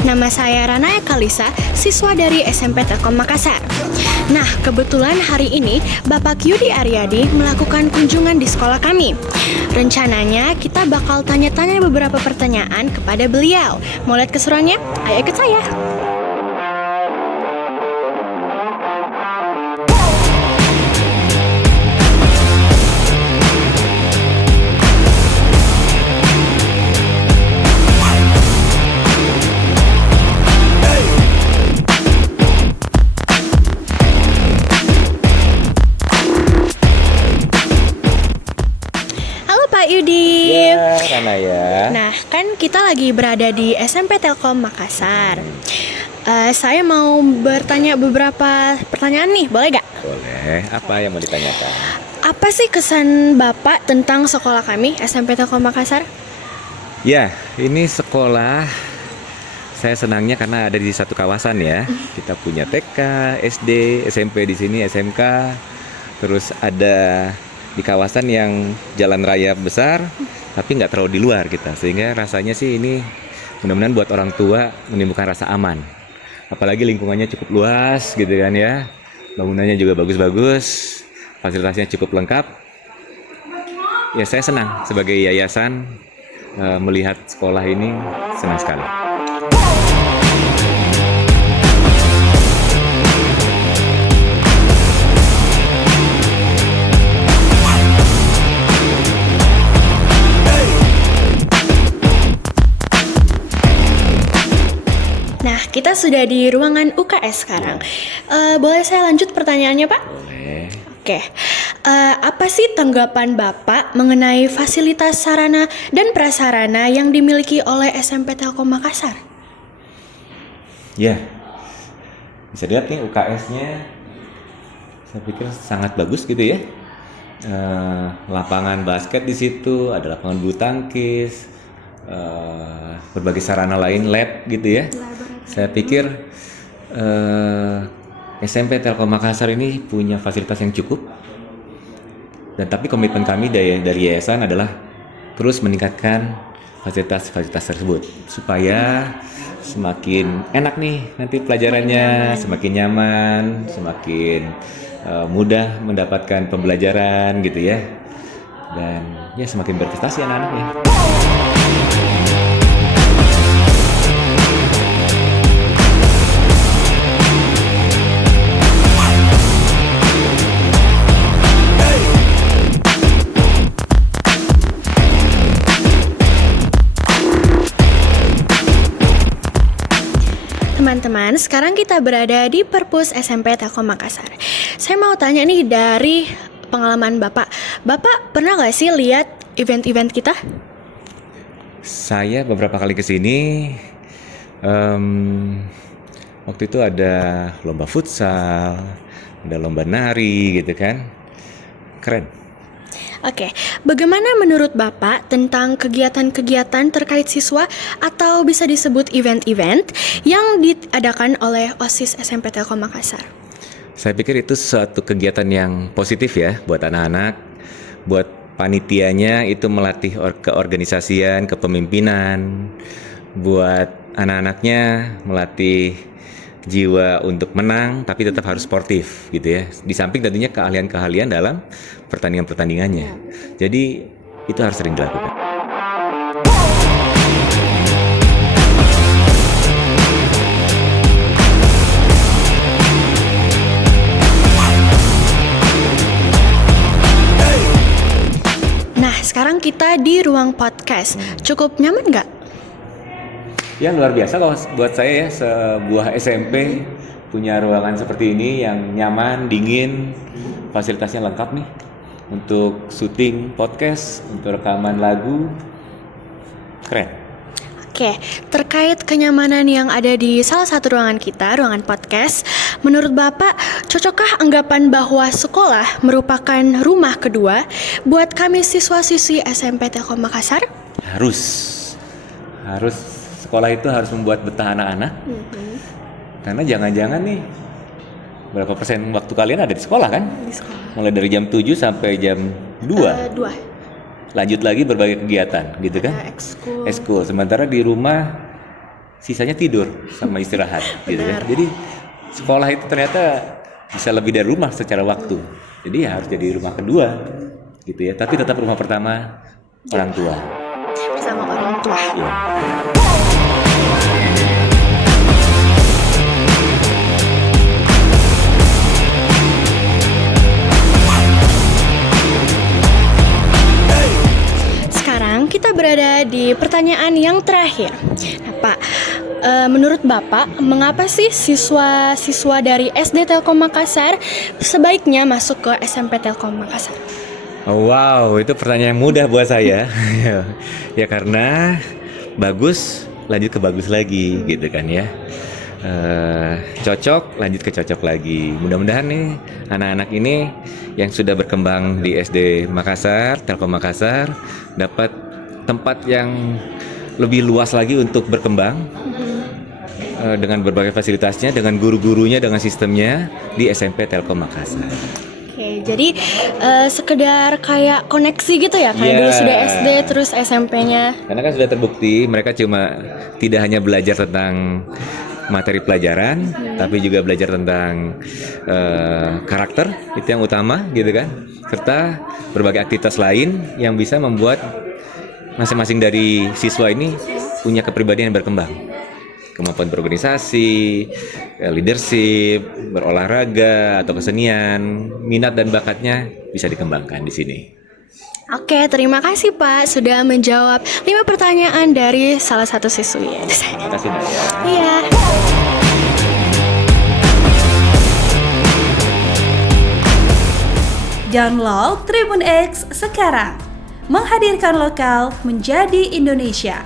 Nama saya Rana Ekalisa, siswa dari SMP Telkom Makassar. Nah, kebetulan hari ini Bapak Yudi Aryadi melakukan kunjungan di sekolah kami. Rencananya kita bakal tanya-tanya beberapa pertanyaan kepada beliau. Mau lihat keseruannya? Ayo ikut saya. Pak Yudi. Ya, Rana ya. Nah, kan kita lagi berada di SMP Telkom Makassar. Saya mau bertanya beberapa pertanyaan nih, boleh gak? Boleh. Apa yang mau ditanyakan? Apa sih kesan Bapak tentang sekolah kami, SMP Telkom Makassar? Ya, ini sekolah. Saya senangnya karena ada di satu kawasan ya. Kita punya TK, SD, SMP di sini, SMK. Terus ada di kawasan yang jalan raya besar, tapi nggak terlalu di luar kita, sehingga rasanya sih ini mudah-mudahan buat orang tua menimbulkan rasa aman. Apalagi lingkungannya cukup luas gitu kan ya, bangunannya juga bagus-bagus, fasilitasnya cukup lengkap. Ya saya senang sebagai yayasan melihat sekolah ini, senang sekali. Nah, kita sudah di ruangan UKS sekarang. Boleh saya lanjut pertanyaannya, Pak? Boleh. Oke. Apa sih tanggapan Bapak mengenai fasilitas sarana dan prasarana yang dimiliki oleh SMP Telkom Makassar? Ya, bisa dilihat nih UKS-nya, saya pikir sangat bagus gitu ya. Lapangan basket di situ, ada lapangan bulu tangkis, berbagai sarana lain, lab gitu ya. Saya pikir SMP Telkom Makassar ini punya fasilitas yang cukup. Dan tapi komitmen kami dari yayasan adalah terus meningkatkan fasilitas-fasilitas tersebut supaya semakin enak nih nanti pelajarannya, semakin nyaman, semakin mudah mendapatkan pembelajaran gitu ya. Dan ya semakin berprestasi anak-anaknya. Teman-teman, sekarang kita berada di Perpus SMP Telkom Makassar. Saya mau tanya nih dari pengalaman Bapak. Bapak pernah gak sih lihat event-event kita? Saya beberapa kali ke sini. Waktu itu ada lomba futsal, ada lomba nari gitu kan. Keren. Oke, bagaimana menurut Bapak tentang kegiatan-kegiatan terkait siswa atau bisa disebut event-event yang diadakan oleh OSIS SMP Telkom Makassar? Saya pikir itu suatu kegiatan yang positif ya buat anak-anak, buat panitianya itu melatih keorganisasian, kepemimpinan, buat anak-anaknya melatih jiwa untuk menang tapi tetap harus sportif gitu ya. Di samping tentunya keahlian-keahlian dalam pertandingan-pertandingannya. Jadi itu harus sering dilakukan. Nah, sekarang kita di ruang podcast. Cukup nyaman nggak? Ya luar biasa kalau buat saya ya, sebuah SMP punya ruangan seperti ini yang nyaman, dingin, fasilitasnya lengkap nih untuk syuting podcast, untuk rekaman lagu, keren. Oke, terkait kenyamanan yang ada di salah satu ruangan kita, ruangan podcast, menurut Bapak, cocokkah anggapan bahwa sekolah merupakan rumah kedua buat kami siswa-siswi SMP Telkom Makassar? Harus sekolah itu harus membuat betah anak-anak. Karena jangan-jangan nih berapa persen waktu kalian ada di sekolah kan? Di sekolah. Mulai dari jam 7 sampai jam 2. 2. Lanjut lagi berbagai kegiatan gitu kan? Ekskul. Eskul. Sementara di rumah sisanya tidur sama istirahat gitu ya. Jadi sekolah itu ternyata bisa lebih dari rumah secara waktu. Jadi ya harus jadi rumah kedua gitu ya. Tapi tetap rumah pertama orang tua. Bersama orang tua. Ya. Sekarang kita berada di pertanyaan yang terakhir. Nah, Pak, menurut Bapak, mengapa sih siswa-siswa dari SD Telkom Makassar sebaiknya masuk ke SMP Telkom Makassar? Oh, wow, itu pertanyaan yang mudah buat saya. Ya karena bagus lanjut ke bagus lagi gitu kan ya. Cocok lanjut ke cocok lagi. Mudah-mudahan nih anak-anak ini yang sudah berkembang di SD Makassar, Telkom Makassar dapat tempat yang lebih luas lagi untuk berkembang dengan berbagai fasilitasnya, dengan guru-gurunya, dengan sistemnya di SMP Telkom Makassar. Oke, jadi sekedar kayak koneksi gitu ya, kayak dulu sudah SD terus SMP-nya. Karena kan sudah terbukti mereka cuma tidak hanya belajar tentang materi pelajaran, tapi juga belajar tentang karakter, itu yang utama gitu kan, serta berbagai aktivitas lain yang bisa membuat masing-masing dari siswa ini punya kepribadian yang berkembang, kemampuan berorganisasi, leadership, berolahraga atau kesenian, minat dan bakatnya bisa dikembangkan di sini. Oke, terima kasih Pak sudah menjawab 5 pertanyaan dari salah satu siswi. Terima kasih Mbak. Iya. Download Tribun X sekarang. Menghadirkan lokal menjadi Indonesia.